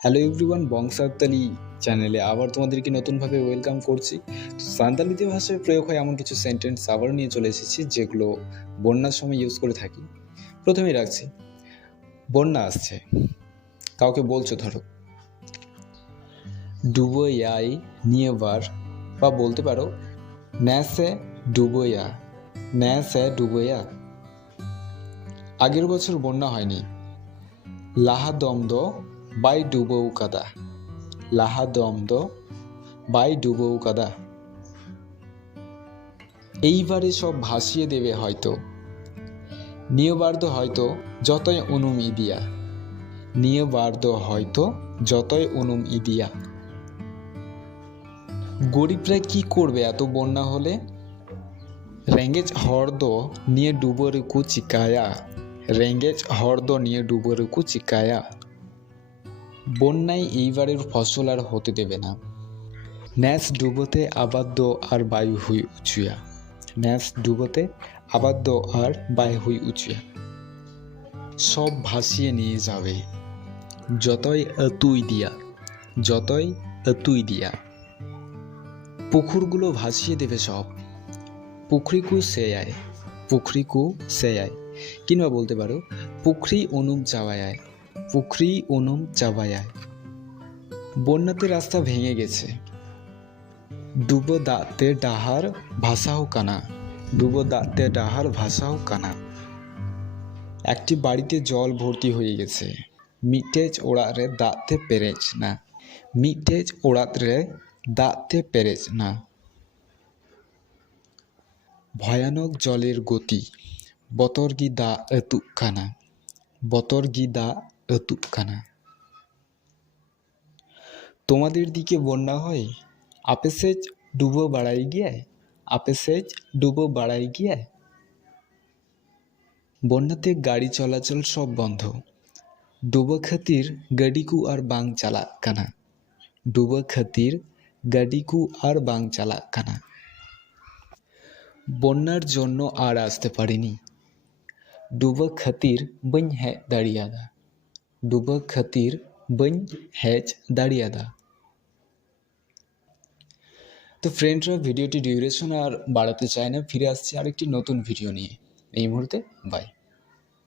Hello everyone, বংশাবতালি চ্যানেলে আবার তোমাদেরকে নতুনভাবে ওয়েলকাম করছি। তো সাঁওতালিতে ভাষায় প্রয়োগ হয় এমন কিছু সেন্টেন্স আবার নিয়ে চলে এসেছি যেগুলো বন্যার সময় ইউজ করে থাকি। প্রথমেই রাখছি, বন্যা আসছে, কাউকে বলছো, ধরো ডুবোয়াই নিয়েবার, বা বলতে পারো ন্যাসে ডুবোয়া, ন্যাসে ডুবোয়া। আগের বছর বন্যা হয়নি, লাহাদমদ বাই ডুবৌ কাদা, লাহাদমদ বাই ডুবৌ কাদা। এইবারে সব ভাসিয়ে দেবে হয়তো, নিয়বার্দ হয়তো যতই উনুম ইদিয়া, নিয়বার্দ হয়তো যতই উনুম ইদিয়া। গরিবরা কি করবে এত বন্যা হলে, রেঙ্গেজ হর্দ নিয়ে ডুবরুকু চিকায়া, রেঙ্গেজ হর্দ নিয়ে ডুবরুকু চিকায়া। বন্যায় এইবারের ফসল আর হতে দেবে না, ন্যাস ডুবোতে আবাদ্য আর বায়ু হুই উঁচুয়া, ন্যাস ডুবোতে আবাদ্য আর বায়ু হুই উঁচুয়া। সব ভাসিয়ে নিয়ে যাবে, যতই তুই দিয়া, যতই তুই দিয়া। পুকুরগুলো ভাসিয়ে দেবে সব, পুখরিকু সে আয়, পুখরিকু সে আয়। কিংবা বলতে পারো পুখরি অনুম চাওয়ায়, পুখরি অনুম চাওয়ায়। বন্যাতে রাস্তা ভেঙে গেছে, ডুবো দাঁতে ডাহার ভাষাও কানা, ডুবো দাঁতে ডাহার ভাষাও কানা। একটি বাড়িতে জল ভর্তি হয়ে গেছে, মিটেজ ওড়ারে দাঁতে পেরেছ না, মিটেজ ওড়ারে দাঁতে পেরেছ না। ভয়ানক জলের গতি, বতর গি দা এতুক কানা, বতর গি দা এতুক কানা। তোমাদের দিকে বন্যা হয়, আপে সেজ ডুবো বাড়াই গিয়ায়, আপে সেজ ডুবো বাড়াই গিয়ায়। বন্যাতে গাড়ি চলাচল সব বন্ধ, ডুবো খাতির গাড়িকু আর বাং চালাক কানা, ডুবো খাতির গাড়িকু আর বাং চালাক কানা। বন্যার জন্য আর আসতে পারিনি, ডুবো খাতির বইন হ্যাঁ দাঁড়িয়াদা, ডুবো খাতির বইন হ্যাচ দাঁড়িয়াদা। তো ফ্রেন্ডরা, ভিডিওটি ডিউরেশন আর বাড়াতে চায় না, ফিরে আসছি আরেকটি নতুন ভিডিও নিয়ে। এই মুহূর্তে বাই।